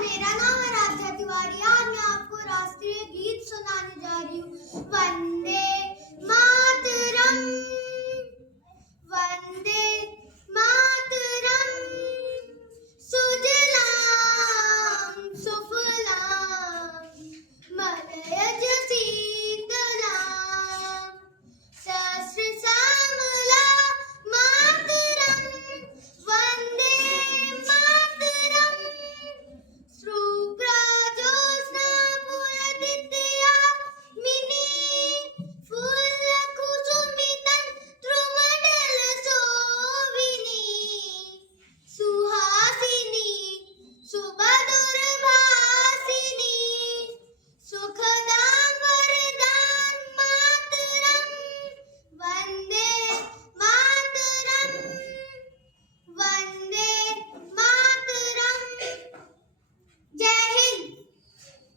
मेरा नाम है राध्या तिवारी। आज मैं आपको राष्ट्रीय गीत सुनाने जा रही हूँ। वंदे मा